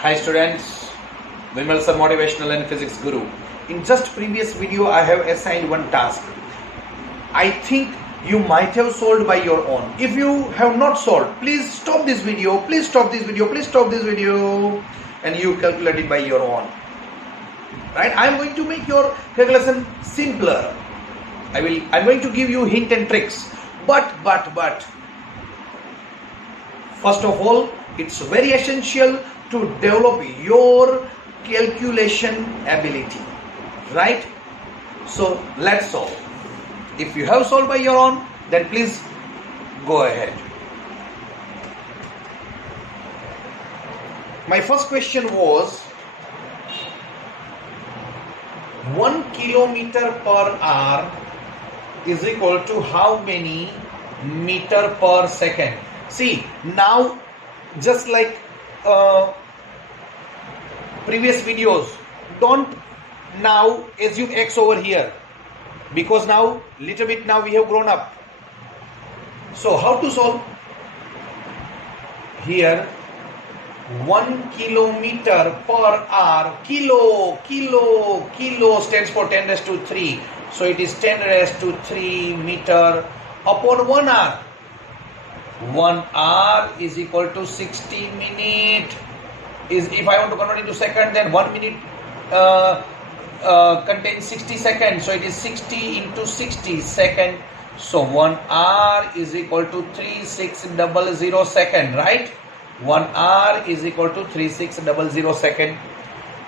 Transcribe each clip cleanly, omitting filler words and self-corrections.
Hi students, Vimal sir, motivational and physics guru. In just previous video I have assigned one task. I think you might have solved by your own. If you have not solved, please stop this video, please stop this video, please stop this video and you calculate it by your own. Right? I am going to make your calculation simpler. I'm going to give you hint and tricks. But first of all, it's very essential to develop your calculation ability, right? So let's solve. If you have solved by your own, then please go ahead. My first question was 1 kilometer per hour is equal to how many meter per second? See, now just like previous videos, don't now assume x over here, because now little bit now we have grown up. So how to solve? Here 1 kilometer per hour, kilo stands for 10 raised to 3, so it is 10 raised to 3 meter upon 1 hour. 1 hour is equal to 60 minute. If I want to convert into second, then 1 minute contains 60 seconds, so it is 60 into 60 second. So 1 hour is equal to 3600 second, right? 1 hour is equal to 3600 second.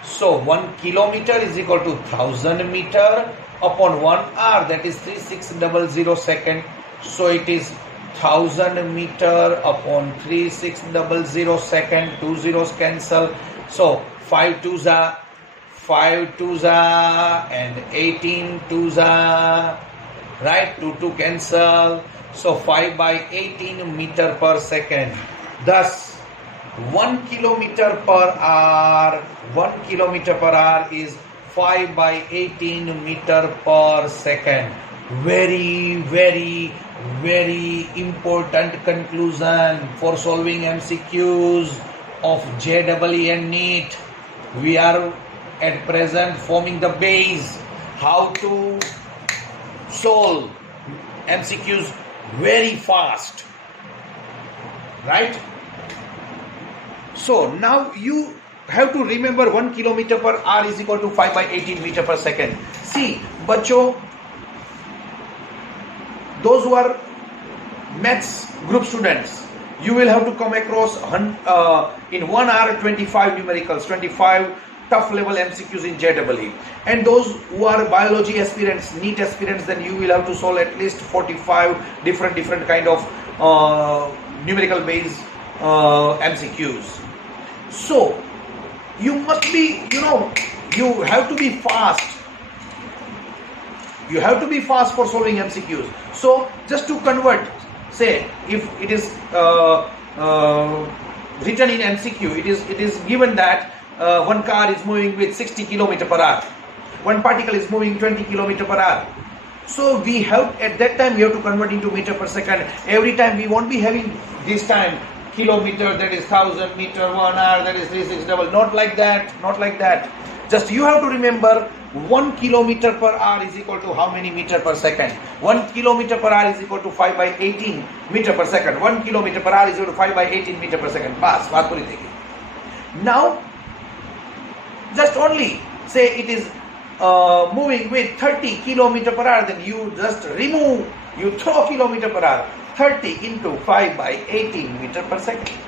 So 1 kilometer is equal to 1000 meter upon 1 hour, that is 3600 second. So it is 1000 meter upon 3600 second. 2 zeros cancel. So 5 twos are 5 twos are and 18 twos are, right? 2 cancel. So 5 by 18 meter per second. Thus 1 kilometer per hour, 1 kilometer per hour is 5 by 18 meter per second. Very important conclusion for solving MCQs of JEE and NEET. We are at present forming the base how to solve MCQs very fast, right? So now you have to remember 1 kilometer per hour is equal to 5 by 18 meter per second. See, bachcho, those who are maths group students, you will have to come across in 1 hour 25 numericals, 25 tough level MCQs in JEE. And those who are biology aspirants, NEET aspirants, then you will have to solve at least 45 different kind of numerical based MCQs. So you must be, you have to be fast. You have to be fast for solving MCQs. So just to convert, say if it is written in MCQ, it is given that one car is moving with 60 km per hour. One particle is moving 20 km per hour. So we have, at that time we have to convert into meter per second. Every time we won't be having this time kilometer, that is 1000 meter, 1 hour, that is 3600. Not like that. Just you have to remember 1 kilometer per hour is equal to how many meter per second? 1 kilometer per hour is equal to 5 by 18 meter per second. 1 kilometer per hour is equal to 5 by 18 meter per second. Bas, baat puri theki. Now, just only say it is moving with 30 kilometer per hour, then you just remove, you throw kilometer per hour. 30 into 5 by 18 meter per second.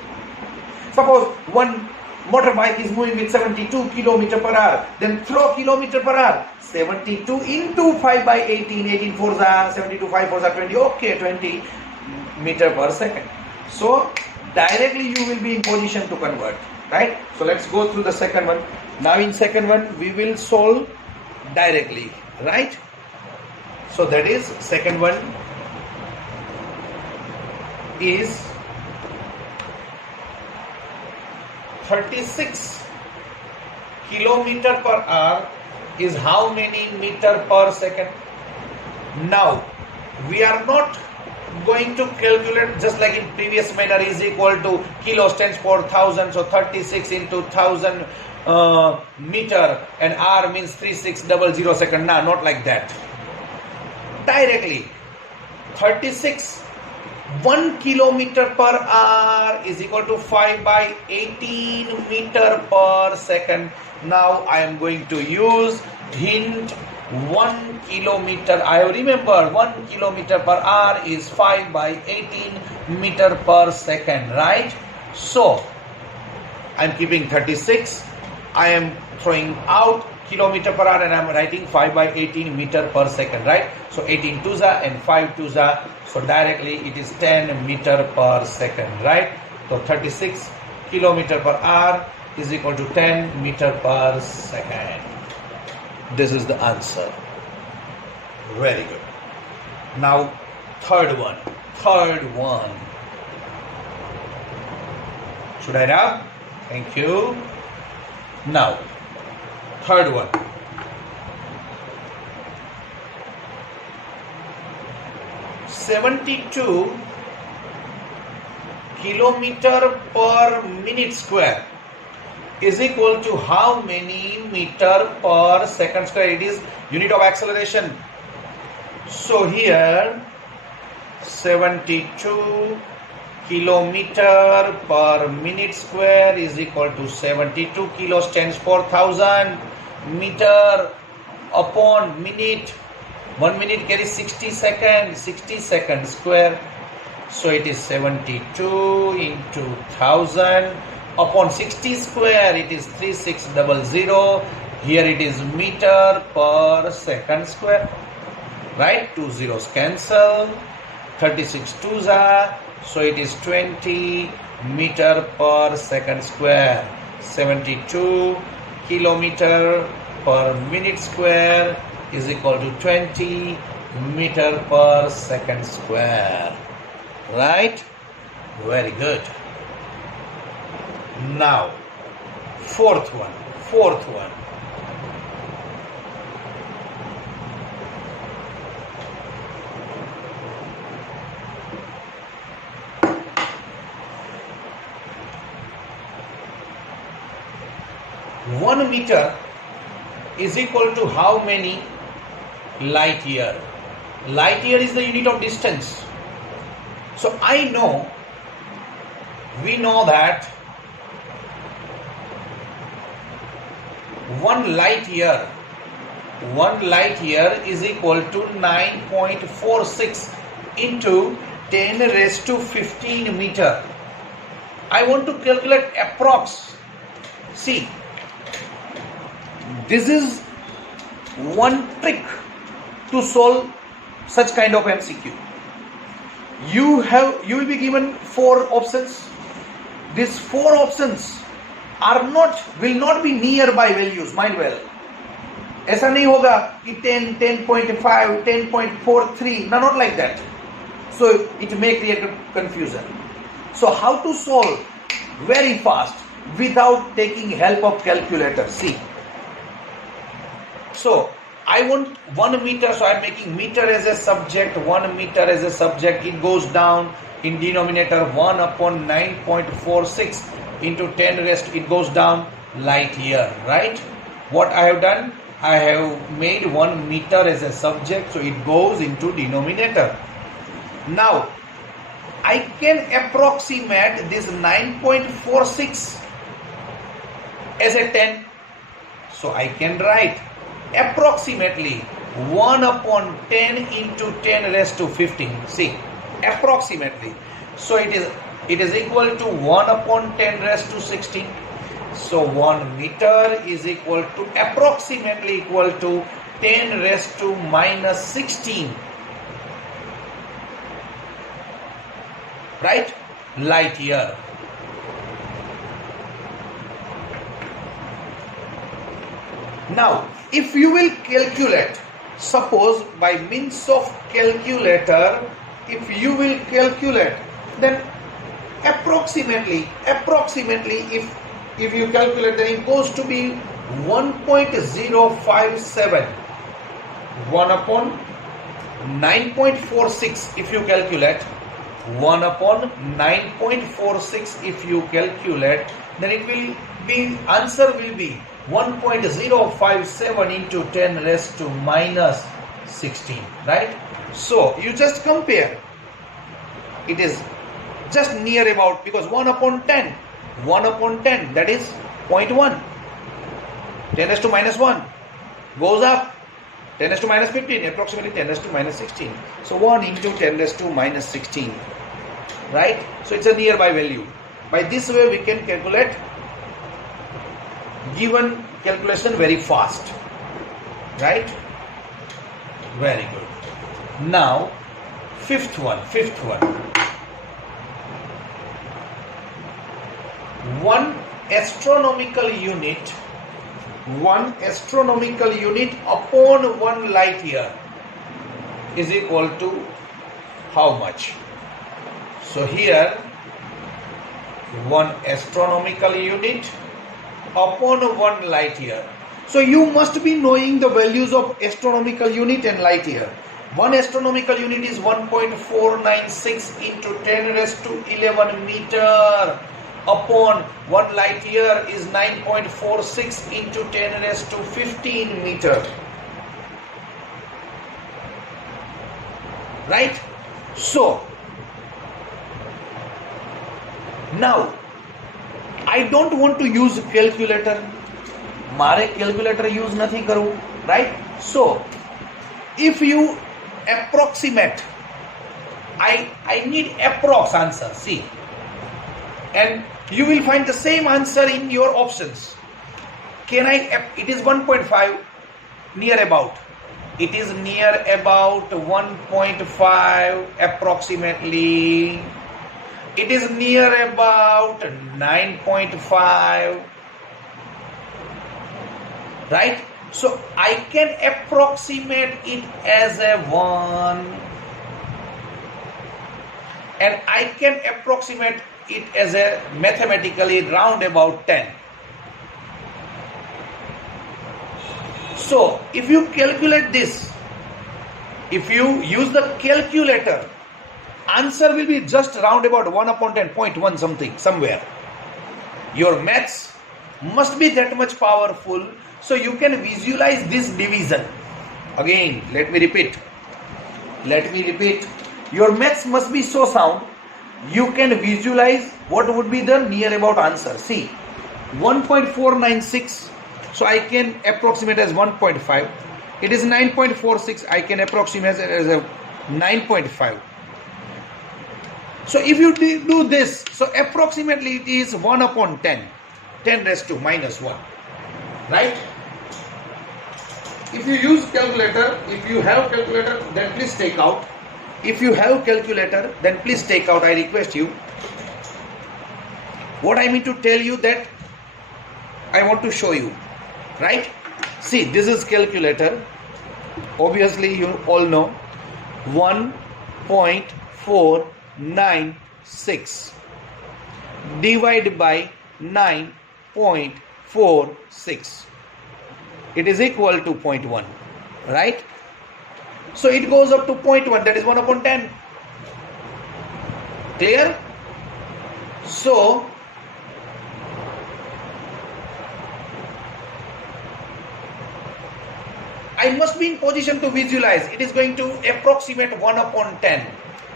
Suppose one motorbike is moving with 72 km per hour, then throw kilometer per hour. 72 into 5 by 18, 18 4s are 72, 5 4s are 20, okay, 20 meter per second. So directly you will be in position to convert, right? So let's go through the second one. Now in second one we will solve directly, right? So that is second one is 36 kilometer per hour is how many meter per second? Now we are not going to calculate just like in previous manner, is equal to kilo stands for 1000, so 36 into 1000 meter, and r means 3600 second. Now not like that. Directly 36 1 kilometer per hour is equal to 5 by 18 meter per second. Now I am going to use hint 1 kilometer. I remember 1 kilometer per hour is 5 by 18 meter per second, right? So I am keeping 36. I am throwing out kilometer per hour and I am writing 5 by 18 meter per second, right? So 18 twos are and 5 twos are. So directly it is 10 meter per second, right? So 36 kilometer per hour is equal to 10 meter per second. This is the answer. Very good. Now third one. Should I wrap? Thank you. Now third one. "72 kilometer per minute square is equal to how many meter per second square?" It is unit of acceleration. So here 72 kilometer per minute square is equal to 72 kilo stands for 1000 meter upon minute. 1 minute carries 60 seconds, 60 seconds square. So it is 72 into 1000 upon 60 square, it is 3600. Here it is meter per second square, right? 2 zeros cancel, 36 twos are, so it is 20 meter per second square. 72 kilometer per minute square is equal to 20 meter per second square, right? Very good. Now fourth one. 1 meter is equal to how many light year? Light year is the unit of distance. So we know that 1 light year is equal to 9.46 into 10 raised to 15 meter. I want to calculate approx. See, this is one trick to solve such kind of MCQ. You will be given 4 options. These 4 options will not be nearby values, mind well. ऐसा नहीं होगा कि 10, 10.5, 10.43, no, not like that. So it may create confusion. So how to solve very fast without taking help of calculator? See. So I want 1 meter, so I am making meter as a subject, 1 meter as a subject. It goes down in denominator 1 upon 9.46 into 10 raised, it goes down light year, right? What I have done? I have made 1 meter as a subject, so it goes into denominator. Now I can approximate this 9.46 as a 10. So I can write approximately 1 upon 10 into 10 raised to 15. See, approximately. So it is equal to 1 upon 10 raised to 16. So 1 meter is equal to approximately equal to 10 raised to minus 16. Right? Light year. Now, if you will calculate, suppose by means of calculator, if you will calculate, then approximately if you calculate, then it goes to be 1.057. 1 upon 9.46 if you calculate, 1 upon 9.46 if you calculate, then it will be, answer will be 1.057 into 10 raised to minus 16, right? So you just compare. It is just near about, because 1 upon 10 that is 0.1. 10 raised to minus 1 goes up. 10 raised to minus 15, approximately 10 raised to minus 16. So 1 into 10 raised to minus 16, right? So it's a nearby value. By this way we can calculate given calculation very fast, right? Very good. Now fifth one. One astronomical unit upon 1 light year is equal to how much? So here 1 astronomical unit upon 1 light year. So you must be knowing the values of astronomical unit and light year. 1 astronomical unit is 1.496 into 10 raised to 11 meter. Upon 1 light year is 9.46 into 10 raised to 15 meter. Right? So, now, I don't want to use calculator. મારે calculator use નથી કરવું, right? So, if you approximate, I need approx answer, see. And you will find the same answer in your options. It is 1.5 near about. It is near about 1.5 approximately. It is near about 9.5. Right? So I can approximate it as a 1. And I can approximate it as a mathematically round about 10. So if you calculate this, if you use the calculator, answer will be just round about 1 upon 10, 0.1 something, somewhere. Your maths must be that much powerful, so you can visualize this division. Again, let me repeat. Your maths must be so sound, you can visualize what would be the near about answer. See, 1.496, so I can approximate as 1.5. It is 9.46, I can approximate as a 9.5. So if you do this, so approximately it is 1 upon 10, 10 raised to minus 1, right? If you use calculator, if you have calculator, then please take out. If you have calculator, then please take out, I request you. What I mean to tell you that I want to show you, right? See, this is calculator. Obviously, you all know 1.496 divided by 9.46. It is equal to 0.1, right? So it goes up to 0.1, that is 1 upon 10. Clear? So, I must be in position to visualize. It is going to approximate 1 upon 10,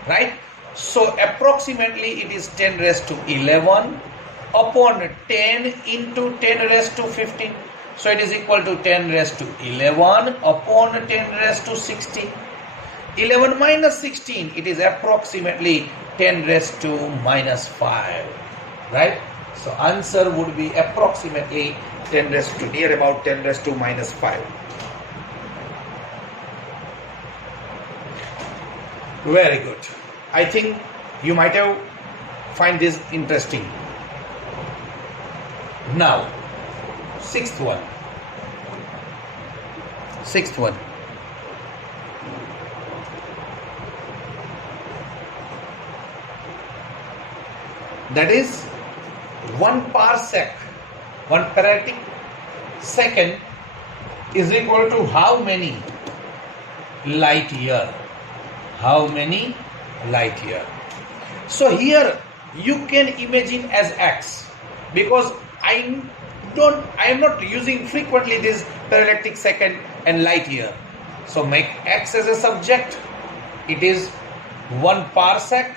right? So approximately it is 10 raised to 11 upon 10 into 10 raised to 15. So it is equal to 10 raised to 11 upon 10 raised to 16. 11 minus 16, it is approximately 10 raised to minus 5. Right? So answer would be approximately 10 raised to near about 10 raised to minus 5. Very good. I think you might have find this interesting. Now, sixth one. That is 1 parsec, 1 paratic second is equal to how many light year? How many light year? So here you can imagine as x, because I am not using frequently this parallactic second and light year. So make x as a subject. It is 1 parsec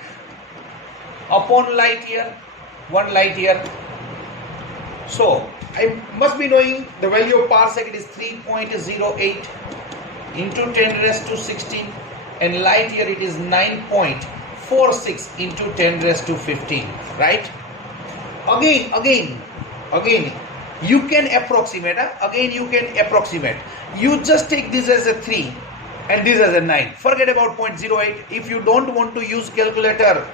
upon light year, 1 light year. So I must be knowing the value of parsec. It is 3.08 into 10 raised to 16, and light year it is 9.46 into 10 raised to 15, right? Again you can approximate. Again you can approximate. You just take this as a 3 and this as a 9. Forget about 0.08. If you don't want to use calculator,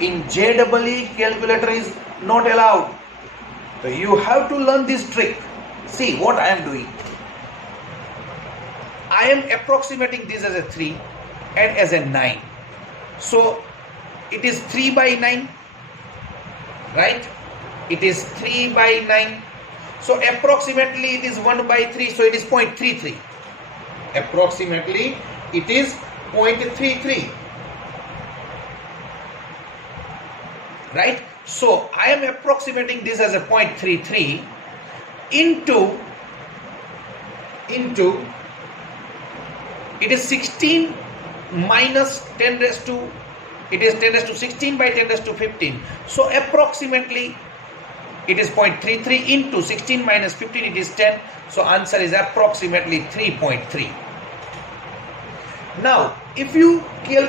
in JEE calculator is not allowed. So you have to learn this trick. See what I am doing. I am approximating this as a 3 and as a 9. So it is 3 by 9, right? It is 3 by 9. So approximately it is 1 by 3. So it is 0.33. Approximately it is 0.33. Right? So I am approximating this as a 0.33 into it is 16 minus 10 raised to, it is 10 raised to 16 by 10 raised to 15. So approximately it is 0.33 into 16 minus 15, it is 10. So answer is approximately 3.3. Now if you will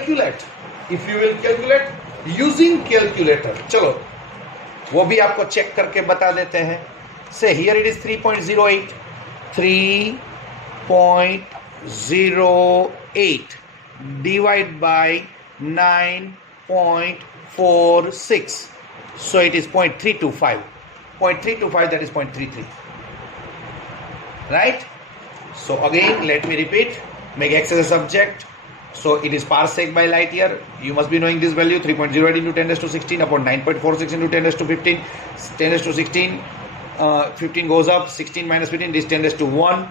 calculate using calculator, चलो वो भी आपको check करके बता देते हैं. Say here it is 3.08. 3.08 divided by 9.46. So it is 0.325. 0.325, that is 0.33. Right? So again, let me repeat. Make x as a subject. So it is parsec by light year. You must be knowing this value. 3.08 into 10 raised to 16 upon 9.46 into 10 raised to 15. 10 raised to 16. 15 goes up. 16 minus 15 is 10 raised to 1.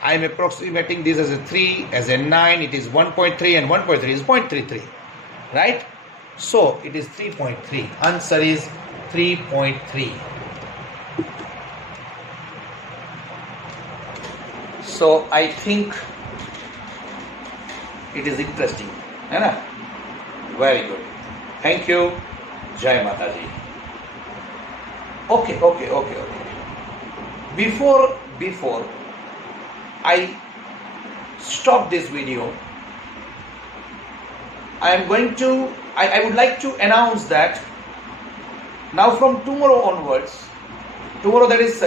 I am approximating this as a 3, as a 9. It is 1.3 and 1.3 is 0.33. Right? So it is 3.3. Answer is 3.3. So I think it is interesting, है ना? Very good. Thank you. Jai Mata Ji. Okay. Before I stop this video, I would like to announce that now from tomorrow onwards, that is,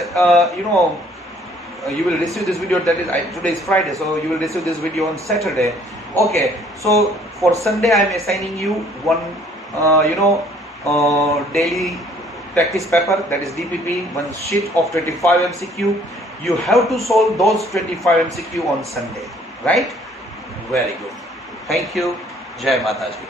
you will receive this video, that is, today is Friday, so you will receive this video on Saturday. Okay, so for Sunday I am assigning you one, daily practice paper, that is DPP, one sheet of 25 MCQ. You have to solve those 25 MCQ on Sunday, right? Very good. Thank you. Jai Mata Ji.